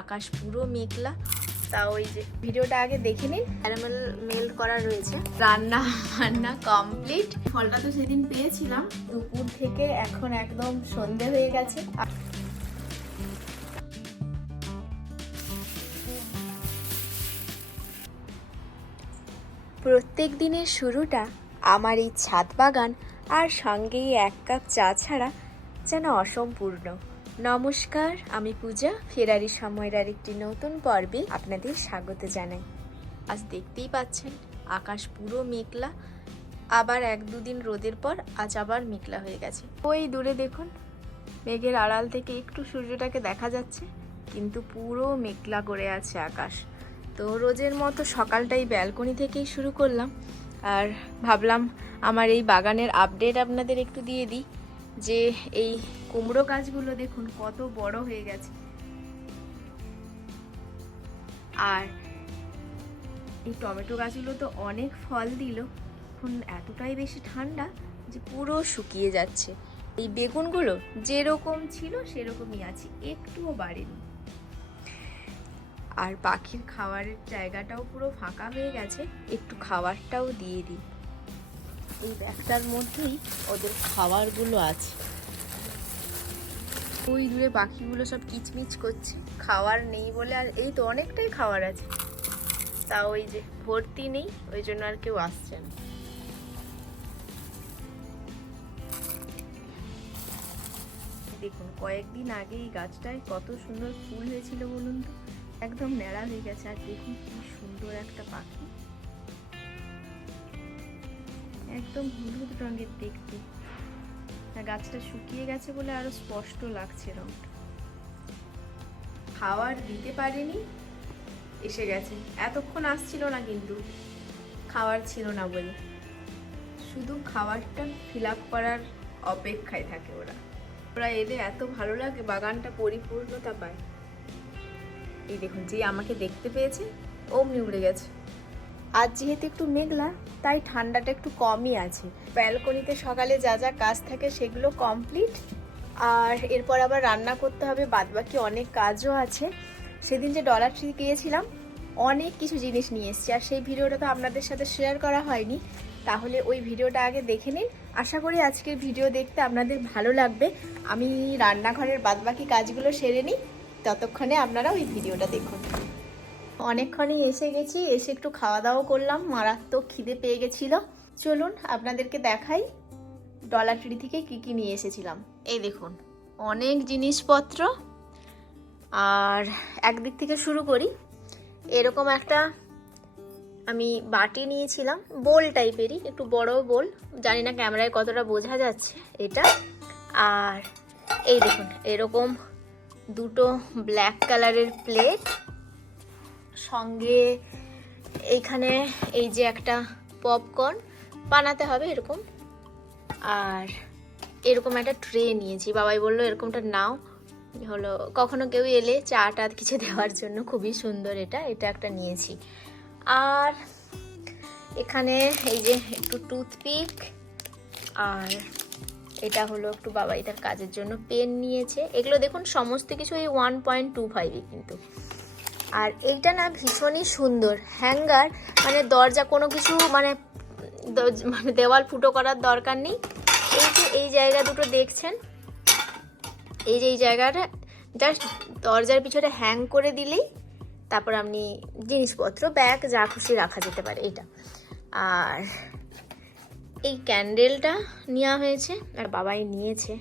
আকাশ পুরো মেঘলা। তা ওই যে ভিডিওটা আগে দেখে নিন। ক্যারামেল মেল করা রয়েছে। রান্না বান্না কমপ্লিট ফলটা তো সেদিন পেয়েছিলাম। দুপুর থেকে এখন একদম সন্ধে হয়ে গেছে। প্রত্যেক দিনের শুরুটা আমার এই ছাদ বাগান আর সঙ্গে এই এক কাপ চা ছাড়া যেন অসম্পূর্ণ। নমস্কার, আমি পূজা। ফেরারি সময়ের আর একটি নতুন পর্বে আপনাদের স্বাগত জানাই। আজ দেখতেই পাচ্ছেন, আকাশ পুরো মেঘলা। আবার এক দুদিন রোদের পর আজ আবার মেঘলা হয়ে গেছে। ওই দূরে দেখুন, মেঘের আড়াল থেকে একটু সূর্যটাকে দেখা যাচ্ছে, কিন্তু পুরো মেঘলা করে আছে আকাশ। তো রোজের মতো সকালটাই ব্যালকনি থেকেই শুরু করলাম। আর ভাবলাম, আমার এই বাগানের আপডেট আপনাদের একটু দিয়ে দিই। যে এই কুমড়ো গাছগুলো দেখুন কত বড় হয়ে গেছে। আর এই টমেটো গাছগুলো তো অনেক ফল দিল। এখন এতটাই বেশি ঠান্ডা যে পুরো শুকিয়ে যাচ্ছে। এই বেগুনগুলো যেরকম ছিল সেরকমই আছে, একটুও বাড়েনি। আর পাখির খাওয়ারের জায়গাটাও পুরো ফাঁকা হয়ে গেছে, একটু খাবারটাও দিয়ে দিই। এই ব্যাগটার মধ্যেই ওদের খাবারগুলো আছে। ওই দূরে পাখিগুলো সব কিচমিচ করছে। খাওয়ার নেই বলে আর এই তো অনেকটাই খাবার আছে। তা ওই যে ভর্তি নেই, ওই জন্য আর কেউ আসছে না। দেখুন, কয়েকদিন আগে এই গাছটায় কত সুন্দর ফুল হয়েছিল বলুন তো? একদম ন্যাড়া হয়ে গেছে। আর দেখুন কি সুন্দর একটা পাখি। একদম হলুদ রঙের দেখতে। আর গাছটা শুকিয়ে গেছে বলে আরও স্পষ্ট লাগছে রংটা। খাওয়ার দিতে পারেনি, এসে গেছে। এতক্ষণ আসছিল না কিন্তু, খাওয়ার ছিল না বলে। শুধু খাবারটা ফিল আপ করার অপেক্ষায় থাকে ওরা। ওরা এলে এত ভালো লাগে, বাগানটা পরিপূর্ণতা পায়। এই দেখুন, যে আমাকে দেখতে পেয়েছে অমনি উড়ে গেছে। আজ যেহেতু একটু মেঘলা, তাই ঠান্ডাটা একটু কমই আছে। ব্যালকনিতে সকালে যা যা কাজ থাকে সেগুলো কমপ্লিট। আর এরপর আবার রান্না করতে হবে, বাদবাকি অনেক কাজও আছে। সেদিন যে ডলার ট্রি গিয়েছিলাম অনেক কিছু জিনিস নিয়ে এসেছি। আর সেই ভিডিওটা তো আপনাদের সাথে শেয়ার করা হয়নি। তাহলে ওই ভিডিওটা আগে দেখে নিন। আশা করি আজকের ভিডিও দেখতে আপনাদের ভালো লাগবে। আমি রান্নাঘরের বাদবাকি কাজগুলো সেরে নিই। ততক্ষণে আপনারা ওই ভিডিওটা দেখুন। অনেকক্ষণই এসে গেছি, এসে একটু খাওয়া দাওয়া করলাম, মারাত্মক খিদে পেয়ে গেছিল। চলুন, আপনাদেরকে দেখাই ডলার ট্রি থেকে কি কি নিয়ে এসেছিলাম। এই দেখুন, অনেক জিনিসপত্র। আর একদিক থেকে শুরু করি। এরকম একটা আমি বাটি নিয়েছিলাম, বোল টাইপেরই, একটু বড় বোল। জানি না ক্যামেরায় কতটা বোঝা যাচ্ছে এটা। আর এই দেখুন, এরকম দুটো ব্ল্যাক কালারের প্লেট। সঙ্গে এইখানে এই যে একটা পপকর্ন বানাতে হবে এরকম। আর এরকম একটা ট্রে নিয়েছি। বাবাই বলল, এরকমটা নাও। হলো, কখনো কেউ এলে চা টা কিছু দেওয়ার জন্য। খুবই সুন্দর এটা এটা একটা নিয়েছি। আর এখানে এই যে একটু টুথপিক আর এটা হলো একটু বাবাই তার কাজের জন্য পেন নিয়েছে। এগুলো দেখুন, সমস্ত কিছু এই ওয়ান পয়েন্ট টু ফাইভে কিন্তু। আর এইটা না ভীষণই সুন্দর। হ্যাঙ্গার মানে দরজা কোনো কিছু মানে মানে দেওয়াল ফুটো করার দরকার নেই। এই যে এই জায়গা দুটো দেখছেন? এই যে এই জায়গাটা জাস্ট দরজার পিছনে হ্যাং করে দিলেই তারপর আপনি জিনিসপত্র ব্যাগ যা খুশি রাখা যেতে পারে এটা আর এই ক্যান্ডেলটা নেওয়া হয়েছে আর বাবাই নিয়েছে।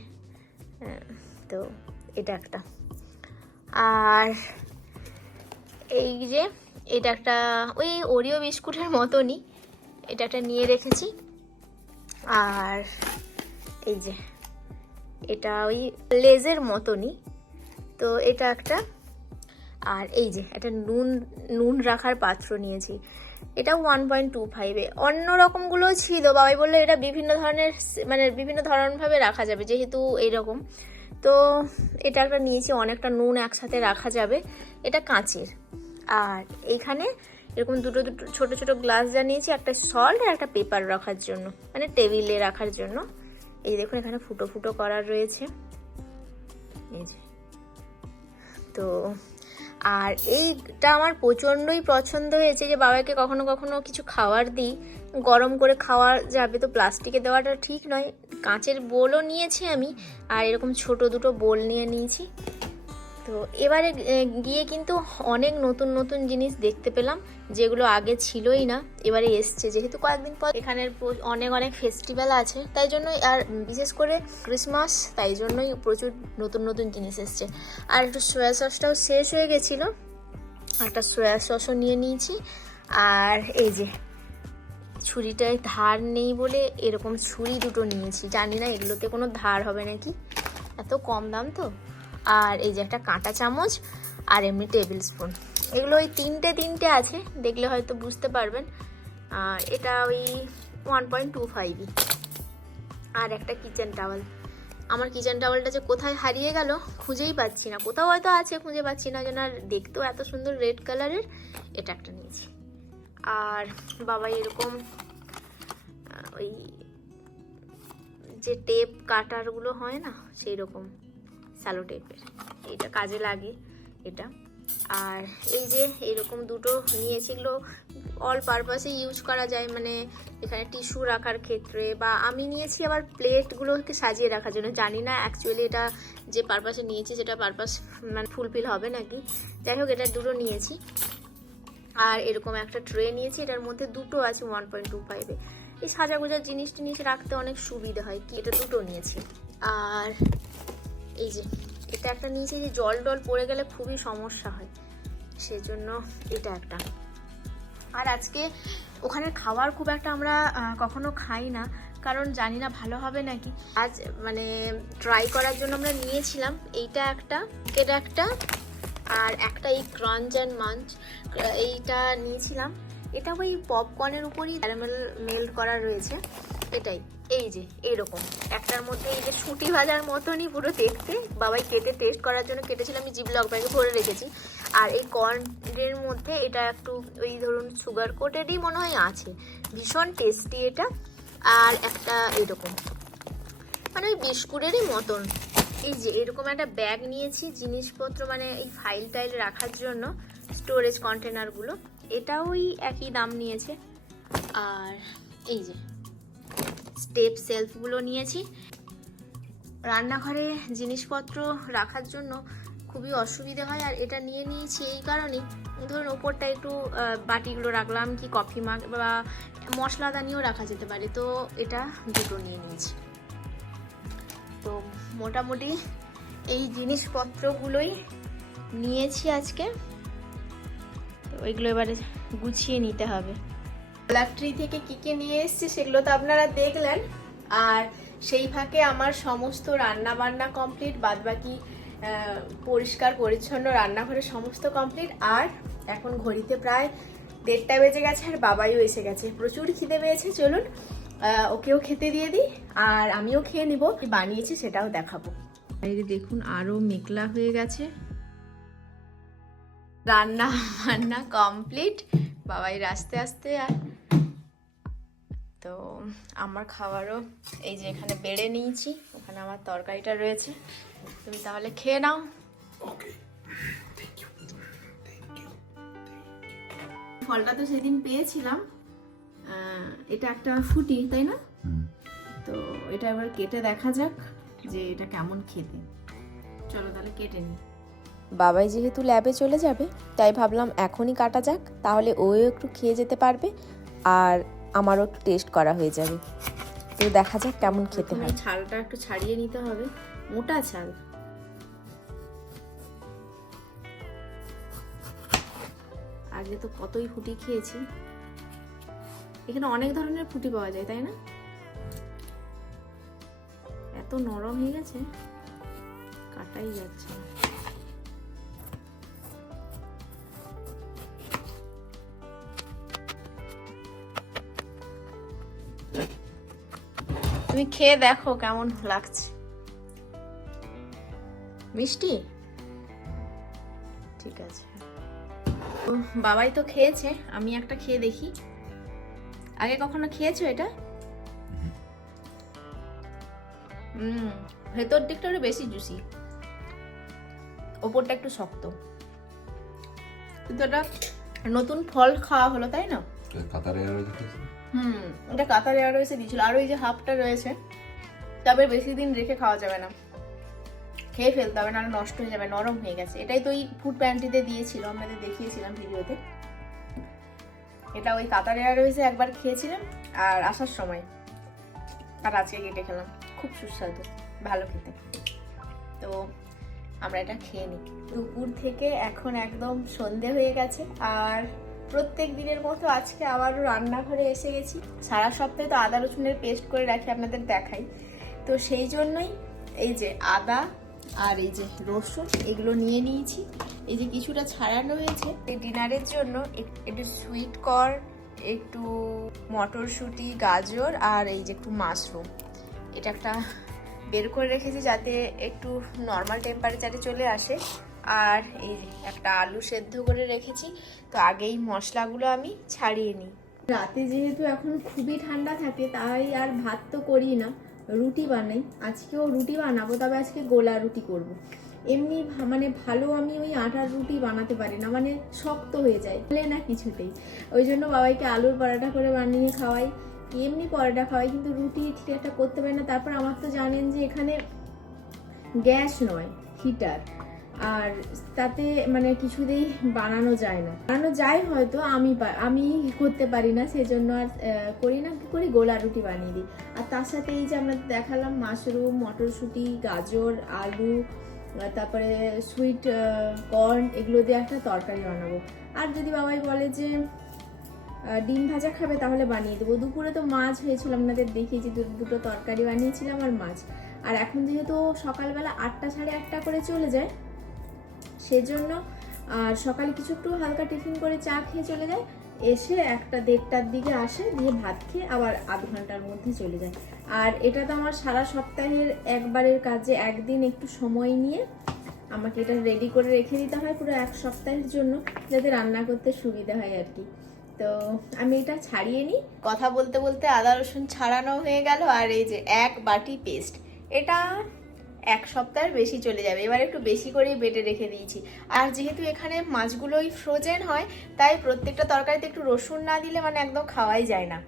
হ্যাঁ, তো এটা একটা। আর এই যে, এটা একটা ওই ওরিও বিস্কুটের মতনই। এটা একটা নিয়ে রেখেছি। আর এই যে, এটা ওই লেজের মতনই। তো এটা একটা, আর এই যে, একটা নুন নুন রাখার পাত্র নিয়েছি। এটা ওয়ান পয়েন্ট টু ফাইভে অন্য রকমগুলো ছিল, বাবাই বলল এটা বিভিন্ন ধরনের মানে বিভিন্ন ধরনভাবে রাখা যাবে, যেহেতু এইরকম। তো এটা একটা নিয়েছি, অনেকটা নুন একসাথে রাখা যাবে। এটা কাঁচের। আর এইখানে এরকম দুটো দুটো ছোট ছোট গ্লাস জানিয়েছি, একটা সল্ট আর একটা পেপার রাখার জন্য মানে টেবিলে রাখার জন্য। এই দেখুন, এখানে ফুটো ফুটো করার রয়েছে। তো, আর এইটা আমার প্রচণ্ডই পছন্দ হয়েছে যে বাবাকে কখনো কখনো কিছু খাবার দিই। গরম করে খাওয়া যাবে, তো প্লাস্টিকে দেওয়াটা ঠিক নয়। কাঁচের বোলও নিয়েছি আমি, আর এরকম ছোট দুটো বোল নিয়ে নিয়েছি। তো এবারে গিয়ে কিন্তু অনেক নতুন নতুন জিনিস দেখতে পেলাম, যেগুলো আগে ছিলই না, এবারে এসছে। যেহেতু কয়েকদিন পর এখানের অনেক অনেক ফেস্টিভ্যাল আছে, তাই জন্যই আর বিশেষ করে ক্রিসমাস তাই জন্যই প্রচুর নতুন নতুন জিনিস এসছে। আর একটু সোয়া সসটাও শেষ হয়ে গেছিল, একটা সোয়া সসও নিয়ে নিয়েছি। আর এই যে, ছুরিটায় ধার নেই বলে এরকম ছুরি দুটো নিয়েছি, জানি না এগুলোতে কোনো ধার হবে নাকি, এত কম দাম তো। আর এই যে একটা কাঁটা চামচ আর এমনি টেবিল স্পুন। এগুলো ওই তিনটে তিনটে আছে, দেখলে হয়তো বুঝতে পারবেন। আর এটা ওই ওয়ান পয়েন্ট টু ফাইভই। আর একটা কিচেন টাওয়াল। আমার কিচেন টাওয়ালটা যে কোথায় হারিয়ে গেল খুঁজেই পাচ্ছি না। কোথাও হয়তো আছে, খুঁজে পাচ্ছি না। যেন আর দেখতেও এত সুন্দর রেড কালারের, এটা একটা নিয়েছি। আর বাবা এরকম ওই যে টেপ, কাটারগুলো হয় না সেই রকম স্যালো টেপের এটা কাজে লাগে এটা। আর এই যে এরকম দুটো নিয়েছি, এগুলো অল পারপাসে ইউজ করা যায় মানে এখানে টিস্যু রাখার ক্ষেত্রে বা আমি নিয়েছি আবার প্লেটগুলোকে সাজিয়ে রাখার জন্য। জানি না অ্যাকচুয়ালি এটা যে পারপাসে নিয়েছি, সেটা পারপাস মানে ফুলফিল হবে নাকি? যাই হোক, এটা দুটো নিয়েছি। আর এরকম একটা ট্রে নিয়েছি, এটার মধ্যে দুটো আছে ওয়ান পয়েন্ট টু ফাইভে এই সাজা গোজার জিনিস টিনিস রাখতে অনেক সুবিধা হয়, কি? এটা দুটো নিয়েছি। আর এই যে, এটা একটা নিয়েছি যে জল টল পড়ে গেলে খুবই সমস্যা হয়। সেজন্য এটা একটা। আর আজকে ওখানে খাওয়ার খুব একটা আমরা কখনো খাই না, কারণ জানি না ভালো হবে নাকি। আজ মানে ট্রাই করার জন্য আমরা নিয়েছিলাম, এইটা একটা, এটা একটা, আর একটা এই ক্রাঞ্চ অ্যান্ড মাঞ্চ এইটা নিয়েছিলাম। এটা ওই পপকর্নের উপরই ক্যারামেল মেল্ট করা রয়েছে, এটাই। এই যে এইরকম একটার মধ্যে এই যে সুটি ভাজার মতনই পুরো দেখতে। বাবাই কেটে টেস্ট করার জন্য কেটেছিলাম, আমি জিপ লক ব্যাগে ভরে রেখেছি। আর এই কর্নের মধ্যে এটা একটু ওই ধরুন সুগার কোটেডই মনে হয় আছে। ভীষণ টেস্টি এটা। আর একটা এরকম। মানে ওই বিস্কুটেরই মতন। এই যে, এরকম একটা ব্যাগ নিয়েছি জিনিসপত্র মানে এই ফাইল টাইল রাখার জন্য স্টোরেজ কন্টেনারগুলো এটাও ওই একই দাম নিয়েছে। আর এই যে স্টেপ সেলফগুলো নিয়েছি। রান্নাঘরে জিনিসপত্র রাখার জন্য খুবই অসুবিধে হয়, আর এটা নিয়ে নিয়েছি এই কারণেই। ধরুন ওপরটা একটু বাটিগুলো রাখলাম কি কফি মাগ বা মশলাদানিও রাখা যেতে পারে। তো এটা দুটো নিয়ে নিয়েছি। তো মোটামুটি এই জিনিসপত্রগুলোই নিয়েছি আজকে। তো এগুলো এবারে গুছিয়ে নিতে হবে। ডলার ট্রি থেকে কি কি নিয়ে এসেছি সেগুলো তো আপনারা দেখলেন। আর সেই ফাঁকে আমার সমস্ত রান্না বান্না কমপ্লিট বাদ বাকি পরিষ্কার, পরিচ্ছন্ন রান্নাঘরের সমস্ত কমপ্লিট আর এখন ঘড়িতে প্রায় দেড়টা বেজে গেছে আর বাবাইও এসে গেছে। প্রচুর খিদে পেয়েছে, চলুন ওকেও খেতে দিয়ে দিই। আর আমিও খেয়ে নিব বানিয়েছি সেটাও দেখাবো। যে দেখুন আরও মেঘলা হয়ে গেছে। রান্না বান্না কমপ্লিট বাবাই আস্তে আস্তে আর তো আমার খাবারও এই যে এখানে বেড়ে নিয়েছি ওখানে আমার তরকারিটা রয়েছে। তুমি তাহলে খেয়ে নাও. ফলটা তো সেদিন পেয়েছিলাম। এটা একটা ফুটি তাই না? তো এটা এবার কেটে দেখা যাক যে এটা কেমন খেতে। চলো তাহলে কেটে নিই। বাবাই যেহেতু ল্যাবে চলে যাবে তাই ভাবলাম এখনই কাটা যাক তাহলে ও একটু খেয়ে যেতে পারবে। আর আমারও একটু টেস্ট করা হয়ে যাবে। তো দেখা যাক কেমন খেতে হয়। ছালটা একটু ছাড়িয়ে নিতে হবে। মোটা ছাল। আগে তো কতই ফুটি খেয়েছি। এখানে অনেক ধরনের ফুটি পাওয়া যায় তাই না? এত নরম হয়ে গেছে কাটাই যাচ্ছে না। তুমি খেয়ে দেখো কেমন লাগছে। মিষ্টি? ঠিক আছে। বাবাই তো খেয়েছে আমি একটা খেয়ে দেখি। আগে কখনো খেয়েছো এটা? হুম ভেতর দিকটা একটু বেশি জুসি ওপরটা একটু শক্ত। কিন্তু এটা নতুন ফল খাওয়া হলো তাই না? কাতারে হুম, এটা কাতার এয়ারওয়েজে দিয়েছিল। আর ওই যে হাফটা রয়েছে, তবে বেশি দিন রেখে খাওয়া যাবে না। খেয়ে ফেলতে হবে না নষ্ট হয়ে যাবে, নরম হয়ে গেছে। এটাই তো ওই ফুড প্যান্টিতে দিয়েছিল আমাদের দেখিয়েছিলাম ভিডিওতে। এটা ওই কাতার এয়ারওয়েজে একবার খেয়েছিলাম, আর আসার সময়। আর আজকে কেটে খেলাম। খুব সুস্বাদু, ভালো খেতে। তো আমরা এটা খেয়ে নিই। দুপুর থেকে এখন একদম সন্ধে হয়ে গেছে, আর প্রত্যেক দিনের মতো আজকে আবারও রান্নাঘরে এসে গেছি। সারা সপ্তাহে তো আদা, রসুনের পেস্ট করে রাখি, আপনাদের দেখাই। তো সেই জন্যই এই যে আদা আর এই যে রসুন, এগুলো নিয়ে নিয়েছি। এই যে কিছুটা ছাড়ানো হয়েছে। এই ডিনারের জন্য এক- একটু সুইট কর্ন একটু মটরশুঁটি, গাজর আর এই যে একটু মাশরুম। এটা একটা বের করে রেখেছি যাতে একটু নর্মাল টেম্পারেচারে চলে আসে। আর এই একটা আলু সেদ্ধ করে রেখেছি। তো আগেই মশলাগুলো আমি ছাড়িয়ে নিই। রাতে যেহেতু এখন খুবই ঠান্ডা থাকে, তাই আর ভাত তো করি না, রুটি বানাই। আজকেও রুটি বানাবো, তবে আজকে গোলা রুটি করব। এমনি মানে ভালো আমি ওই আটার রুটি বানাতে পারি না মানে শক্ত হয়ে যায় বলে না কিছুতেই। ওই জন্য বাবাইকে আলুর পরাটা করে বানিয়ে খাওয়াই। এমনি পরোটা খাওয়াই, কিন্তু রুটি ঠিক একটা করতে পারি না। তারপর আমার তো জানেন যে এখানে গ্যাস নয়, হিটার। আর তাতে মানে কিছুতেই বানানো যায় না। বানানো যায় হয়তো আমি আমি করতে পারি না, সেজন্য আর করি না কি করি গোলা রুটি বানিয়ে দিই। আর তার সাথে এই যে আমরা দেখালাম মাশরুম, মটরশুঁটি, গাজর, আলু তারপরে সুইট কর্ন এগুলো দিয়ে একটা তরকারি বানাবো। আর যদি বাবাই বলে যে ডিম ভাজা খাবে তাহলে বানিয়ে দেবো। দুপুরে তো মাছ হয়েছিল, আপনাদের দেখিয়েছি দুটো তরকারি বানিয়েছিলাম আর মাছ। আর এখন যেহেতু সকালবেলা আটটা সাড়ে আটটা করে চলে যায় সেজন্য, আর সকালে কিছু একটু হালকা টিফিন করে চা খেয়ে চলে যায়। এসে একটা দেড়টার দিকে আসে, দিয়ে ভাত খেয়ে আবার আধ ঘণ্টার মধ্যে চলে যায়। আর এটা তো আমার সারা সপ্তাহের একবারের কাজে, একদিন একটু সময় নিয়ে আমাকে এটা রেডি করে রেখে দিতে হয় পুরো এক সপ্তাহের জন্য, যাতে রান্না করতে সুবিধা হয় আর কি। তো আমি এটা ছাড়িয়ে নিই। কথা বলতে বলতে আদা রসুন ছাড়ানো হয়ে গেল, আর এই যে এক বাটি পেস্ট এটা এক সপ্তাহের বেশি চলে যাবে। এবার একটু বেশি করেই বেটে রেখে দিয়েছি। আর যেহেতু এখানে মাছগুলোই ফ্রোজেন হয়, তাই প্রত্যেকটা তরকারিতে একটু রসুন না দিলে মানে একদম খাওয়াই যায় না।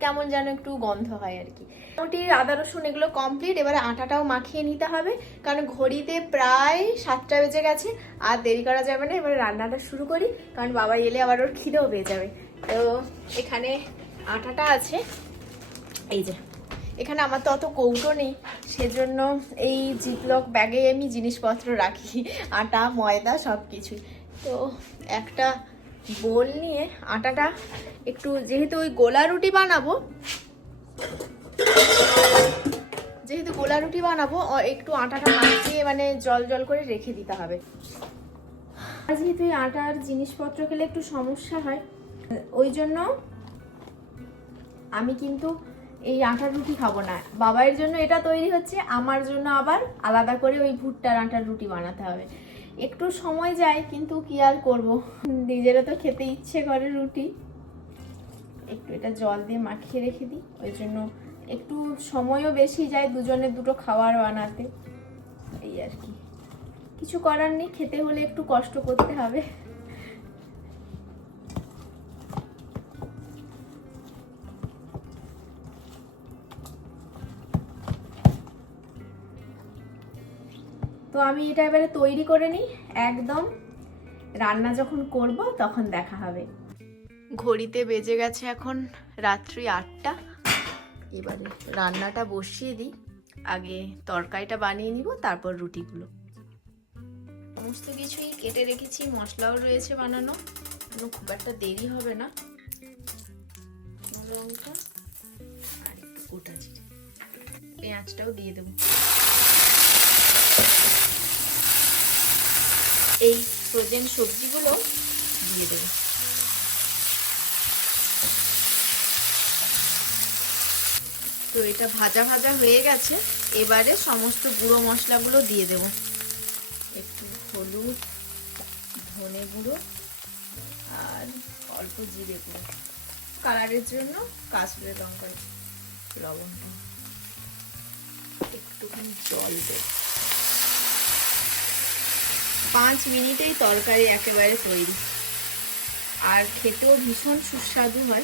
কেমন যেন একটু গন্ধ হয় আর কি। মোটামুটি আদা, রসুন এগুলো কমপ্লিট এবারে আটাটাও মাখিয়ে নিতে হবে। কারণ ঘড়িতে প্রায় সাতটা বেজে গেছে। আর দেরি করা যাবে না। এবারে রান্নাটা শুরু করি। কারণ বাবা এলে আবার ওর খিদেও পেয়ে যাবে। তো এখানে আটাটা আছে। এই যে এখানে আমার তো অত কৌটো নেই, সেজন্য এই জিপলক ব্যাগে আমি জিনিসপত্র রাখি, আটা, ময়দা সব কিছুই তো একটা বোল নিয়ে আটাটা একটু, যেহেতু ওই গোলা রুটি বানাবো, যেহেতু গোলা রুটি বানাবো একটু আটাটা মাখিয়ে মানে জল জল করে রেখে দিতে হবে। যেহেতু এই আটার জিনিসপত্র খেলে একটু সমস্যা হয়, ওই জন্য আমি কিন্তু এই আটার রুটি খাব না। বাবার জন্য এটা তৈরি হচ্ছে, আমার জন্য আবার আলাদা করে ওই ভুট্টার আটার রুটি বানাতে হবে। একটু সময় যায়, কিন্তু কি আর করব? নিজেরা তো খেতে ইচ্ছে করে রুটি। একটু এটা জল দিয়ে মাখিয়ে রেখে দিই, ওই জন্য একটু সময়ও বেশি যায় দুজনের দুটো খাবার বানাতে। এই আর কি। কিছু করার নেই, খেতে হলে একটু কষ্ট করতে হবে। আমি এটা এবারে তৈরি করে নিই। একদম রান্না যখন করব তখন দেখা হবে। ঘড়িতে বেজে গেছে এখন রাত্রি আটটা। এবারে রান্নাটা বসিয়ে দিই। আগে তরকারিটা বানিয়ে নিব তারপর রুটিগুলো। সমস্ত কিছুই কেটে রেখেছি মশলাও রয়েছে বানানো। কোনো খুব একটা দেরি হবে না। শুকনো লঙ্কা আর গোটা জিরে। পেঁয়াজটাও দিয়ে দেবো। এই ফ্রোজেন সবজিগুলো দিয়ে দেবো। তো এটা ভাজা ভাজা হয়ে গেছে, এবারে সমস্ত গুঁড়ো মশলাগুলো দিয়ে দেবো। একটু হলুদ, ধনে গুঁড়ো আর অল্প জিরে গুঁড়ো। কালারের জন্য কাশ্মীরের লঙ্কা লবণটা। একটুখানি জল দেবো। পাঁচ মিনিটেই তরকারি একেবারে তৈরি। আর খেতেও ভীষণ সুস্বাদু হয়।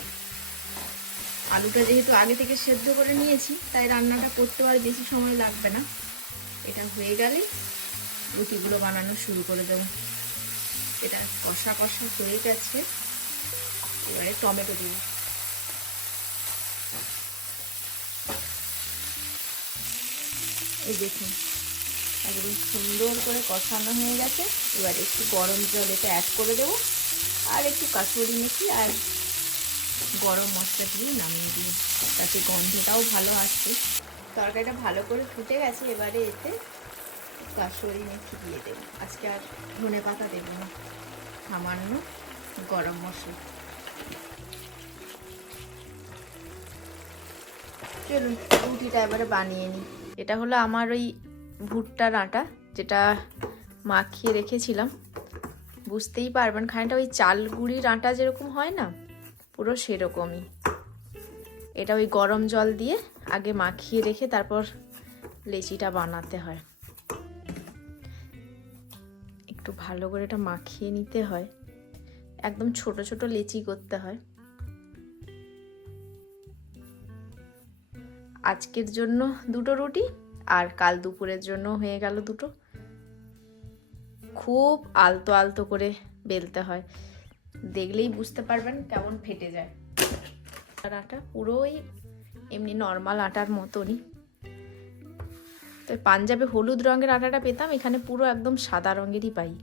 আলুটা যেহেতু আগে থেকে সেদ্ধ করে নিয়েছি, তাই রান্নাটা করতে আর বেশি সময় লাগবে না। এটা হয়ে গেলে রুটিগুলো বানানো শুরু করে দেবো। এটা কষা কষা হয়ে গেছে। এবারে টমেটো দিব। এই দেখুন। একদম সুন্দর করে কষানো হয়ে গেছে। এবার একটু গরম জল এটা অ্যাড করে দেবো। আর একটু কাসুরি মেথি আর গরম মশলা দিয়ে নামিয়ে দিই। তাতে গন্ধটাও ভালো আসছে। তরকারিটা ভালো করে ফুটে গেছে, এবারে এতে কাসুরি মেথি দিয়ে দেবো। আজকে আর ধনে পাতা দেবো না, সামান্য গরম মশলা। চলুন, রুটিটা এবারে বানিয়ে নিই। এটা হলো আমার ওই ভুট্টার আটা যেটা মাখিয়ে রেখেছিলাম। বুঝতেই পারবেন, খানিকটা ওই চাল গুঁড়ির আটা যেরকম হয় না, পুরো সেরকমই। এটা ওই গরম জল দিয়ে আগে মাখিয়ে রেখে তারপর লেচিটা বানাতে হয়। একটু ভালো করে এটা মাখিয়ে নিতে হয়। একদম ছোট ছোট লেচি করতে হয়। আজকের জন্য দুটো রুটি আর কাল দুপুরের জন্য হয়ে গেল দুটো। খুব আলতো আলতো করে বেলতে হয়। দেখলেই বুঝতে পারবেন কেমন ফেটে যায়। আর আটা পুরোই এমনি নর্মাল আটার মতনই। তো পাঞ্জাবে হলুদ রঙের আটাটা পেতাম, এখানে পুরো একদম সাদা রঙেরই পাই।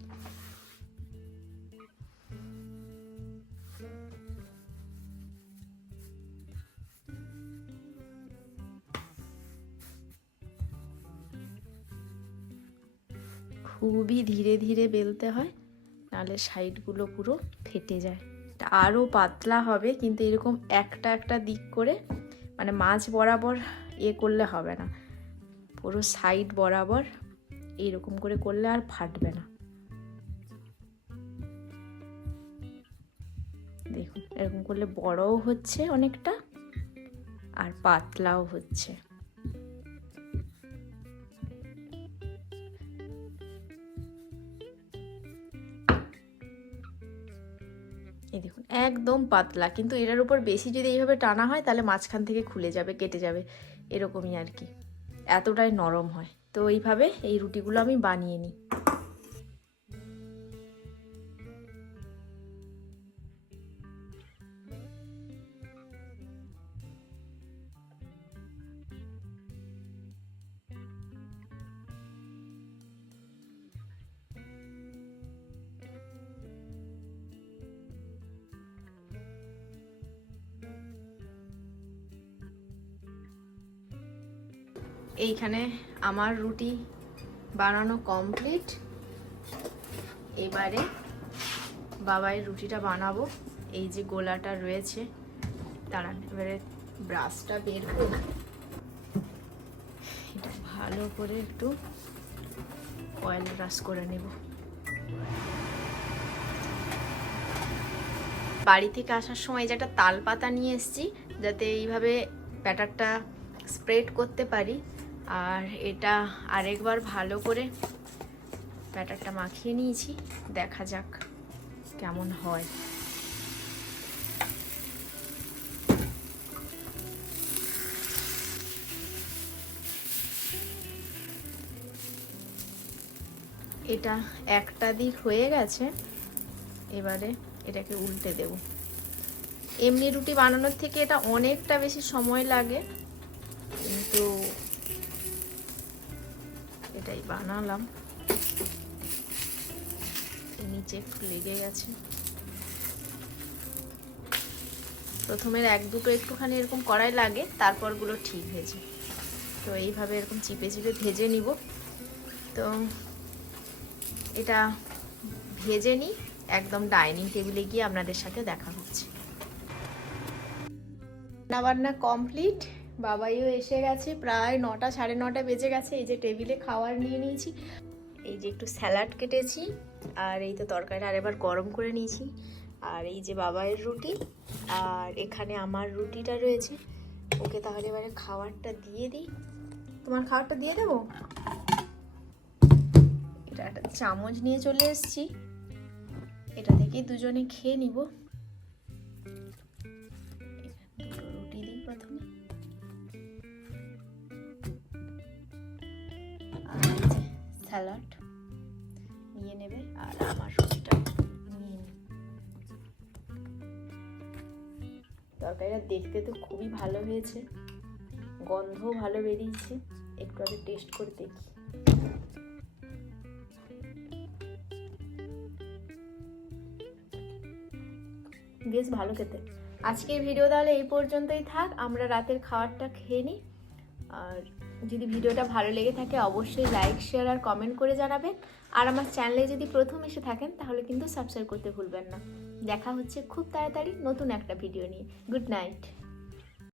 খুবই ধীরে ধীরে বেলতে হয়, নাহলে সাইডগুলো পুরো ফেটে যায়। আরও পাতলা হবে, কিন্তু এরকম একটা একটা দিক করে মানে মাছ বরাবর এ করলে হবে না। পুরো সাইড বরাবর এইরকম করে করলে আর ফাটবে না। দেখুন, এরকম করলে বড়ও হচ্ছে অনেকটা, আর পাতলাও হচ্ছে। একদম পাতলা। কিন্তু এটার উপর বেশি যদি এইভাবে টানা হয়, তাহলে মাঝখান থেকে খুলে যাবে, কেটে যাবে। এরকমই আর কি। এতটাই নরম হয়। তো এইভাবে এই রুটিগুলো আমি বানিয়ে নিই। এইখানে আমার রুটি বানানো কমপ্লিট এবারে বাবাই রুটিটা বানাবো। এই যে গোলাটা রয়েছে দাঁড়ান এবারে ব্রাশটা বের করি এটা ভালো করে একটু অয়েল ব্রাশ করে নেব। বাড়ি থেকে আসার সময় যে একটা তাল পাতা নিয়ে এসেছি, যাতে এইভাবে ব্যাটারটা স্প্রেড করতে পারি। আর এটা আরেকবার ভালো করে ব্যাটারটা মাখিয়ে নিয়েছি। দেখা যাক কেমন হয়। এটা একটা দিক হয়ে গেছে, এবারে এটাকে উল্টে দেব। এমনি রুটি বানানোর থেকে এটা অনেকটা বেশি সময় লাগে, কিন্তু বানালাম। নিচে একটু লেগে গেছে। প্রথমে এক দুটো একটুখানি এরকম কড়াই লাগে, তারপরগুলো ঠিক হয়েছে তো এইভাবে এরকম চিপে চিপে ভেজে নিব। তো এটা ভেজে নিই, একদম ডাইনিং টেবিলে গিয়ে আপনাদের সাথে দেখা হচ্ছে। রান্না বান্না কমপ্লিট। বাবাইও এসে গেছে, প্রায় নটা, সাড়ে নটা বেজে গেছে। এই যে টেবিলে খাবার নিয়ে নিয়েছি। এই যে একটু স্যালাড কেটেছি, আর এই তো তরকারিটা আরেকবার গরম করে নিয়েছি। আর এই যে বাবাইয়ের রুটি, আর এখানে আমার রুটিটা রয়েছে। ওকে তাহলে এবারে খাবারটা দিয়ে দিই। তোমার খাবারটা দিয়ে দেবো? এটা একটা চামচ নিয়ে চলে এসেছি। এটা থেকেই দুজনে খেয়ে নিব। স্যালাড নিয়ে নেবে আর আমার নিয়ে তরকারিটা দেখতে তো খুবই ভালো হয়েছে। গন্ধও ভালো বেরিয়েছে। একটু আগে টেস্ট করে দেখি। বেশ ভালো খেতে। আজকের ভিডিও তাহলে এই পর্যন্তই থাক। আমরা রাতের খাবারটা খেয়ে নিই। আর যদি ভিডিওটা ভালো লেগে থাকে, অবশ্যই লাইক শেয়ার আর কমেন্ট করে জানাবেন। আর আমার চ্যানেলে যদি প্রথম এসে থাকেন, তাহলে কিন্তু সাবস্ক্রাইব করতে ভুলবেন না। দেখা হচ্ছে খুব তাড়াতাড়ি নতুন একটা ভিডিও নিয়ে। Good night